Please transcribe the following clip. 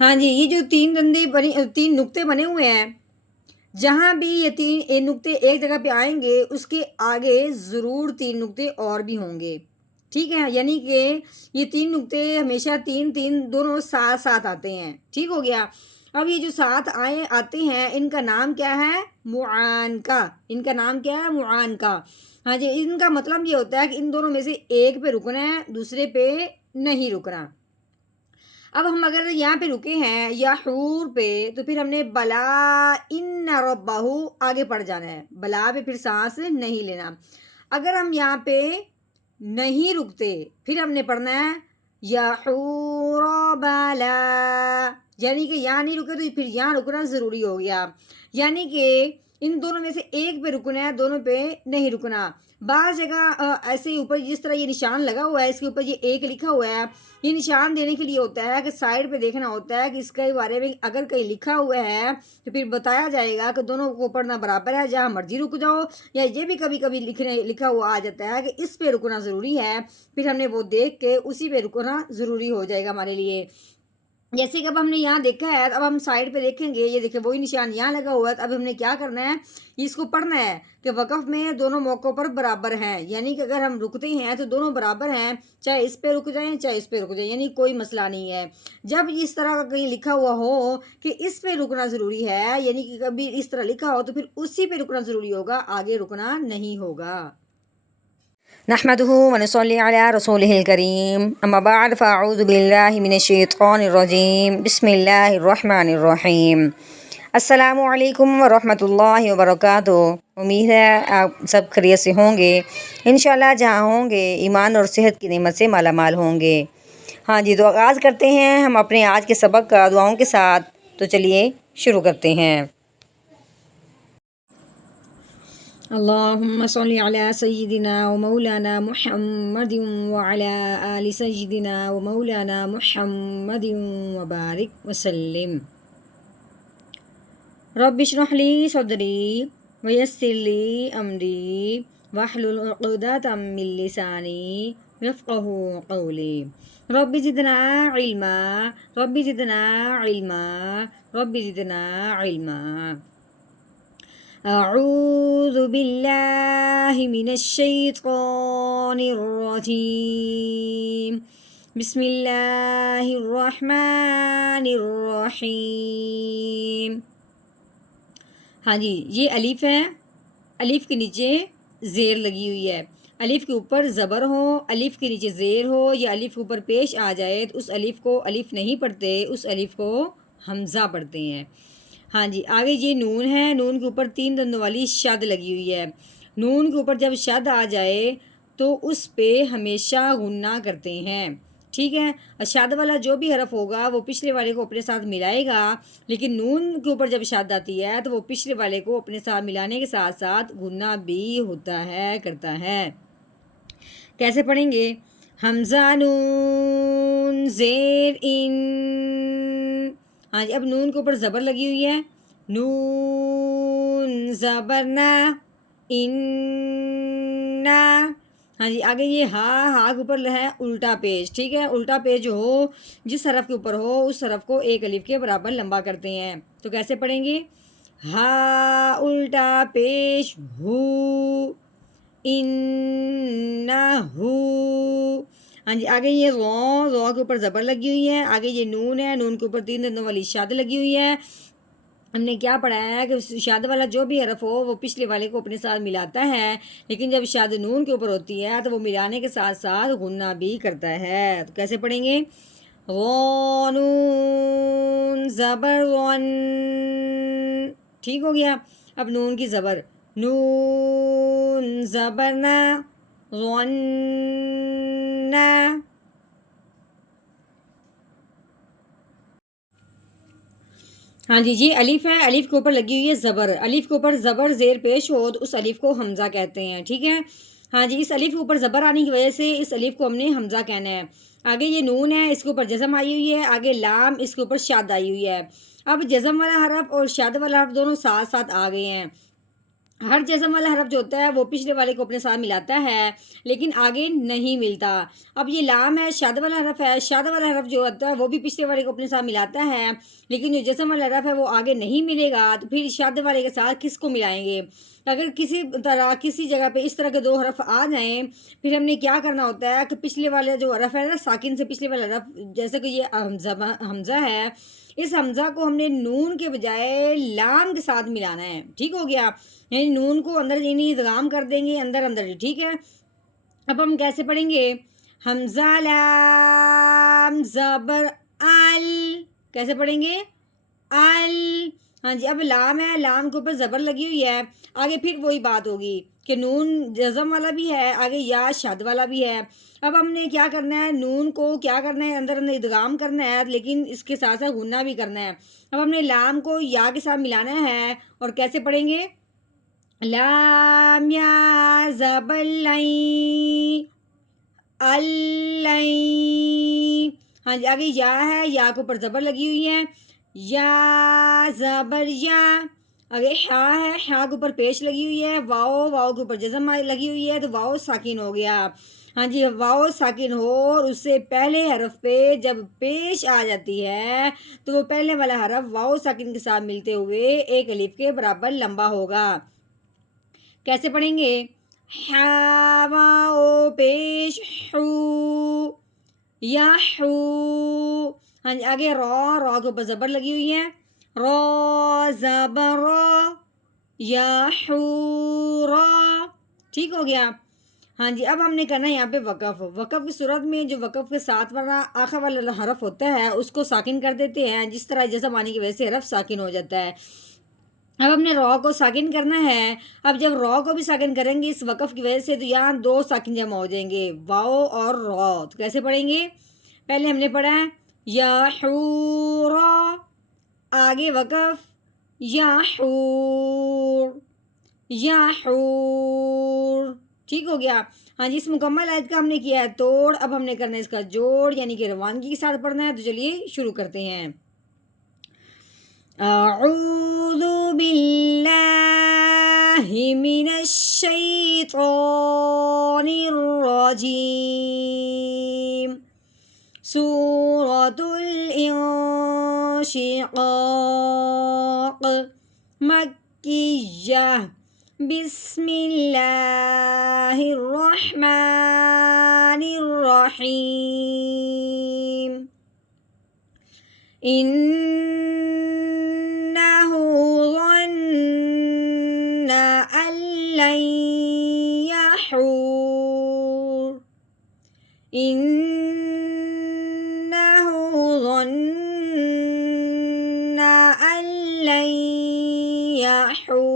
ہاں جی، یہ جو تین نقطے بنے ہوئے ہیں، جہاں بھی یہ تین نقطے ایک جگہ پہ آئیں گے اس کے آگے ضرور تین نقطے اور بھی ہوں گے، ٹھیک ہے؟ یعنی کہ یہ تین نقطے ہمیشہ تین تین دونوں ساتھ ساتھ آتے ہیں، ٹھیک ہو گیا؟ اب یہ جو ساتھ آتے ہیں ان کا نام کیا ہے؟ معانکہ۔ ان کا نام کیا ہے؟ معانکہ۔ ہاں جی، ان کا مطلب یہ ہوتا ہے کہ ان دونوں میں سے ایک پہ رکنا ہے، دوسرے پہ نہیں رکنا۔ اب ہم اگر یہاں پہ رکے ہیں یا حور پہ، تو پھر ہم نے بلا ان ربہ آگے پڑھ جانا ہے، بلا پہ پھر سانس نہیں لینا۔ اگر ہم یہاں پہ نہیں رکتے پھر ہم نے پڑھنا ہے یا حور بلا، یعنی کہ یہاں نہیں رکے تو پھر یہاں رکنا ضروری ہو گیا، یعنی کہ ان دونوں میں سے ایک پہ رکنا ہے، دونوں پہ نہیں رکنا۔ بعض جگہ ایسے اوپر جس طرح یہ نشان لگا ہوا ہے، اس کے اوپر یہ ایک لکھا ہوا ہے، یہ نشان دینے کے لیے ہوتا ہے کہ سائڈ پہ دیکھنا ہوتا ہے کہ اس کے بارے میں اگر کہیں لکھا ہوا ہے تو پھر بتایا جائے گا کہ دونوں کو پڑھنا برابر ہے، جہاں مرضی رک جاؤ، یا یہ بھی کبھی کبھی لکھا ہوا آ جاتا ہے کہ اس پہ رکنا ضروری ہے، پھر ہم نے وہ دیکھ کے اسی پہ رکنا ضروری ہو جائے گا ہمارے لیے۔ جیسے کہ اب ہم نے یہاں دیکھا ہے، اب ہم سائڈ پہ دیکھیں گے، یہ دیکھیں وہی نشان یہاں لگا ہوا ہے، اب ہم نے کیا کرنا ہے؟ اس کو پڑھنا ہے کہ وقف میں دونوں موقعوں پر برابر ہیں، یعنی کہ اگر ہم رکتے ہیں تو دونوں برابر ہیں، چاہے اس پہ رک جائیں چاہے اس پہ رک جائیں، یعنی کوئی مسئلہ نہیں ہے۔ جب اس طرح کا کہیں لکھا ہوا ہو کہ اس پہ رکنا ضروری ہے، یعنی کہ کبھی اس طرح لکھا ہو تو پھر اسی پہ رکنا ضروری ہوگا، آگے رکنا نہیں ہوگا۔ نحمده ونصلي على رسوله الكريم، اما بعد فاعوذ باللہ من الشیطان الرجیم، بسم اللہ الرحمن الرحیم۔ السلام علیکم ورحمۃ اللہ وبرکاتہ۔ امید ہے آپ سب خیریت سے ہوں گے، انشاءاللہ جہاں ہوں گے ایمان اور صحت کی نعمت سے مالا مال ہوں گے۔ ہاں جی، تو آغاز کرتے ہیں ہم اپنے آج کے سبق کا دعاؤں کے ساتھ، تو چلیے شروع کرتے ہیں۔ اللہم صلی علی سیدنا و مولانا محمد وعلی آل سیدنا و مولانا محمد وبارک وسلم۔ رب اشرح لی صدری ویسر لی امری واحلل عقدۃ من لسانی یفقہوا قولی۔ رب زدنا علما، رب زدنا علما، رب زدنا علما۔ اعوذ باللہ من الشیطان الرجیم، بسم اللہ الرحمن الرحیم۔ ہاں جی، یہ الف ہے، الف کے نیچے زیر لگی ہوئی ہے، الف کے اوپر زبر ہو، الف کے نیچے زیر ہو، یا الف کے اوپر پیش آ جائے تو اس الف کو الف نہیں پڑھتے، اس الف کو حمزہ پڑھتے ہیں۔ ہاں جی، آگے یہ نون ہے، نون کے اوپر تین دندوں والی شد لگی ہوئی ہے، نون کے اوپر جب شد آ جائے تو اس پہ ہمیشہ غنہ کرتے ہیں، ٹھیک ہے؟ شد والا جو بھی حرف ہوگا وہ پچھلے والے کو اپنے ساتھ ملائے گا، لیکن نون کے اوپر جب شد آتی ہے تو وہ پچھلے والے کو اپنے ساتھ ملانے کے ساتھ ساتھ غنہ بھی ہوتا ہے، کرتا ہے۔ کیسے پڑھیں گے؟ حمزہ نون زیر ان۔ ہاں جی، اب نون کے اوپر زبر لگی ہوئی ہے، نون زبر نا، ان۔ ہاں جی، آگے یہ ہا کے اوپر ہے الٹا پیش، ٹھیک ہے؟ الٹا پیش جو ہو، جس حرف کے اوپر ہو اس حرف کو ایک الف کے برابر لمبا کرتے ہیں، تو کیسے پڑھیں گے؟ ہا الٹا پیش ہو، انہو۔ ہاں جی، آگے یہ رو کے اوپر زبر لگی ہوئی ہے، آگے یہ نون ہے، نون کے اوپر تین دندوں والی شد لگی ہوئی ہے۔ ہم نے کیا پڑھا ہے کہ شاد والا جو بھی حرف ہو وہ پچھلے والے کو اپنے ساتھ ملاتا ہے، لیکن جب شاد نون کے اوپر ہوتی ہے تو وہ ملانے کے ساتھ ساتھ غنہ بھی کرتا ہے، تو کیسے پڑھیں گے؟ نون زبر ون، ٹھیک ہو گیا؟ اب نون کی زبر، نون زبر نا، ون نا۔ ہاں جی، یہ الف ہے، الف کے اوپر لگی ہوئی ہے زبر، الف کے اوپر زبر زیر پیش ہو تو اس الف کو حمزہ کہتے ہیں، ٹھیک ہے؟ ہاں جی، اس الف کے اوپر زبر آنے کی وجہ سے اس الف کو ہم نے حمزہ کہنا ہے۔ آگے یہ نون ہے، اس کے اوپر جزم آئی ہوئی ہے، آگے لام، اس کے اوپر شاد آئی ہوئی ہے۔ اب جزم والا حرف اور شاد والا حرف دونوں ساتھ ساتھ آ گئے ہیں، ہر جزم والا حرف جو ہوتا ہے وہ پچھلے والے کو اپنے ساتھ ملاتا ہے لیکن آگے نہیں ملتا. اب یہ لام ہے، شاد والا حرف ہے. شاد والا حرف جو ہوتا ہے وہ بھی پچھلے والے کو اپنے ساتھ ملاتا ہے لیکن جو جزم والا حرف ہے وہ آگے نہیں ملے گا. تو پھر شاد والے کے ساتھ کس کو ملائیں گے؟ اگر کسی طرح کسی جگہ پہ اس طرح کے دو حرف آ جائیں پھر ہم نے کیا کرنا ہوتا ہے کہ پچھلے والے جو حرف ہے نا ساکن سے پچھلے والا حرف، جیسے کہ یہ حمزہ ہے، اس حمزہ کو ہم نے نون کے بجائے لام کے ساتھ ملانا ہے. ٹھیک ہو گیا؟ یعنی نون کو اندر یعنی ادغام کر دیں گے اندر اندر. ٹھیک ہے؟ اب ہم کیسے پڑھیں گے؟ حمزہ لام زبر ال، کیسے پڑھیں گے؟ ال. ہاں جی، اب لام ہے، لام کے اوپر زبر لگی ہوئی ہے. آگے پھر وہی بات ہوگی کہ نون جزم والا بھی ہے، آگے یا شد والا بھی ہے. اب ہم نے کیا کرنا ہے؟ نون کو کیا کرنا ہے؟ اندر اندر ادغام کرنا ہے لیکن اس کے ساتھ ساتھ غنہ بھی کرنا ہے. اب ہم نے لام کو یا کے ساتھ ملانا ہے اور کیسے پڑھیں گے؟ لام یا زبر لئی الئی. ہاں جی، آگے یا ہے، یا کے اوپر زبر لگی ہوئی ہے، یا زبر یا. آگے ہا ہے، ہا کے اوپر پیش لگی ہوئی ہے، واؤ، واؤ کے اوپر جزم لگی ہوئی ہے تو واؤ ساکن ہو گیا. ہاں جی، واؤ ساکن ہو اور اس سے پہلے حرف پہ جب پیش آ جاتی ہے تو وہ پہلے والا حرف واؤ ساکن کے ساتھ ملتے ہوئے ایک الف کے برابر لمبا ہوگا. کیسے پڑھیں گے؟ ہا واؤ پیش حو یا حو. ہاں جی، آگے را، را کے اوپر زبر لگی ہوئی ہے، را زبر را یا حو را. ٹھیک ہو گیا؟ ہاں جی، اب ہم نے کرنا ہے یہاں پہ وقف. وقف کی صورت میں جو وقف کے ساتھ والا آخر والا حرف ہوتا ہے اس کو ساکن کر دیتے ہیں، جس طرح جزم آنے کی وجہ سے حرف ساکن ہو جاتا ہے. اب ہم نے را کو ساکن کرنا ہے. اب جب را کو بھی ساکن کریں گے اس وقف کی وجہ سے تو یہاں دو ساکن جمع ہو جائیں گے، واؤ اور را. تو کیسے پڑھیں گے؟ پہلے ہم نے پڑھا ہے یا حورا، آگے وقف یا حور یا حور. ٹھیک ہو گیا؟ ہاں جی، اس مکمل آیت کا ہم نے کیا ہے توڑ. اب ہم نے کرنا ہے اس کا جوڑ یعنی کہ روانگی کے ساتھ پڑھنا ہے. تو چلیے شروع کرتے ہیں. اعوذ باللہ من الشیطان الرجیم. سورۃ الانشقاق مکیہ. بسم اللہ الرحمن الرحیم. إنه ظن أن لن يحور. إنه ظن أن لن يحور.